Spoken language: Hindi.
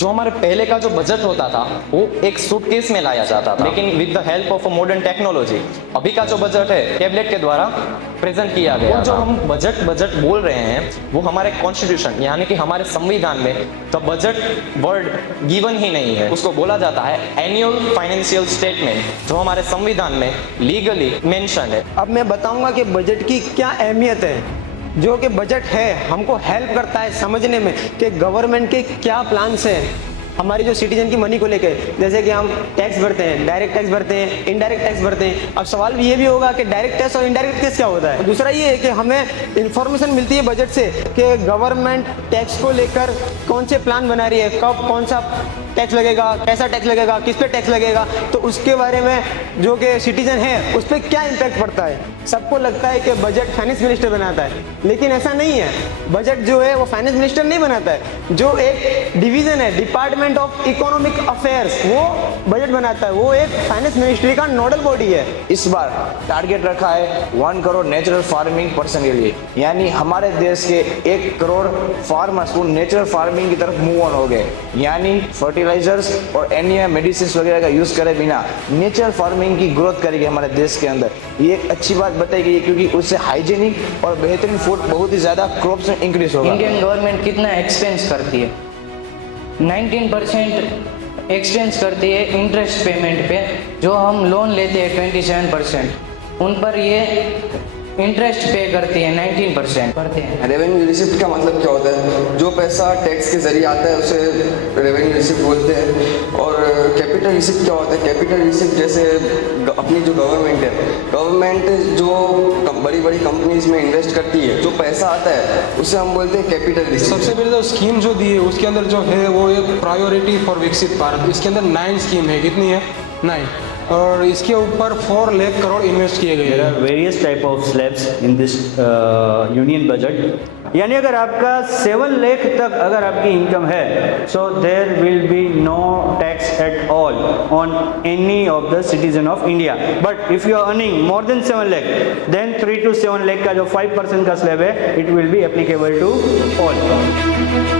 जो हमारे पहले का जो बजट होता था वो एक सूटकेस में लाया जाता था, लेकिन with the help of a modern technology अभी का जो बजट है टैबलेट के द्वारा प्रेजेंट किया गया। और जो हम बजट बजट बोल रहे हैं वो हमारे कॉन्स्टिट्यूशन यानी कि हमारे संविधान में द बजट वर्ड गिवन ही नहीं है, उसको बोला जाता है एनुअल फाइनेंशियल स्टेटमेंट, जो हमारे संविधान में लीगली मेंशन है। अब मैं बताऊंगा कि बजट की क्या अहमियत है। जो कि बजट है हमको हेल्प करता है समझने में कि गवर्नमेंट के क्या प्लान्स हैं हमारी जो सिटीजन की मनी को लेके। जैसे कि हम टैक्स भरते हैं, डायरेक्ट टैक्स भरते हैं, इनडायरेक्ट टैक्स भरते हैं। अब सवाल ये भी होगा कि डायरेक्ट टैक्स और इनडायरेक्ट टैक्स क्या होता है। दूसरा ये है कि हमें इंफॉर्मेशन मिलती है बजट से कि गवर्नमेंट टैक्स को लेकर कौन से प्लान बना रही है, कब कौन सा टैक्स लगेगा, कैसा टैक्स लगेगा, किस पे टैक्स लगेगा, तो उसके बारे में जो कि सिटीजन है उस पर क्या इम्पैक्ट पड़ता है। सबको लगता है कि बजट फाइनेंस मिनिस्टर बनाता है, लेकिन ऐसा नहीं है। बजट जो है वो फाइनेंस मिनिस्टर नहीं बनाता है, जो एक डिवीजन है डिपार्टमेंट ऑफ इकोनॉमिक अफेयर्स वो बजट बनाता है। वो एक फाइनेंस मिनिस्ट्री का नोडल बॉडी है। इस बार टारगेट रखा है 1 करोड़ नेचुरल फार्मिंग पर्सन के लिए, यानी हमारे देश के 1 करोड़ फार्मर्स वो नेचुरल फार्मिंग की तरफ मूव ऑन हो गए, यानी फर्टिलाइजर्स और एनी मेडिसिन वगैरह का यूज करे बिना नेचुरल फार्मिंग की ग्रोथ करेगी हमारे देश के अंदर। ये एक अच्छी बात बताई गई है क्योंकि उससे हाइजीनिक और बेहतरीन फूड बहुत ही ज्यादा क्रॉप्स में इंक्रीज होगा। इंडियन गवर्नमेंट कितना एक्सपेंस करती है? 19% एक्सपेंस करती है इंटरेस्ट पेमेंट पे। जो हम लोन लेते हैं 27%, उन पर ये इंटरेस्ट पे करती है 19% करते हैं। रेवेन्यू रिसिप्ट का मतलब क्या होता है? जो पैसा टैक्स के जरिए आता है उसे रेवेन्यू रिसिप्ट बोलते हैं। और कैपिटल रिसिप्ट क्या होता है? कैपिटल रिसिप्ट जैसे अपनी जो गवर्नमेंट है, गवर्नमेंट जो बड़ी बड़ी कंपनीज में इन्वेस्ट करती है, जो पैसा आता है उसे हम बोलते हैं कैपिटल रिसिप्ट। सबसे पहले तो स्कीम जो दी है उसके अंदर जो है वो एक प्रायोरिटी फॉर विकसित भारत, इसके अंदर 9 स्कीम है। कितनी है? 9। और इसके ऊपर 4 लाख करोड़ इन्वेस्ट किए गए हैं। There are various type of slabs in this union budget. यानी अगर आपका 7 लाख तक अगर आपकी इनकम है, so there will be no tax at all on any of the citizen of India. But if you are earning more than 7 lakh, then 3 to 7 lakh का जो 5% का स्लैब है, it will be applicable to all.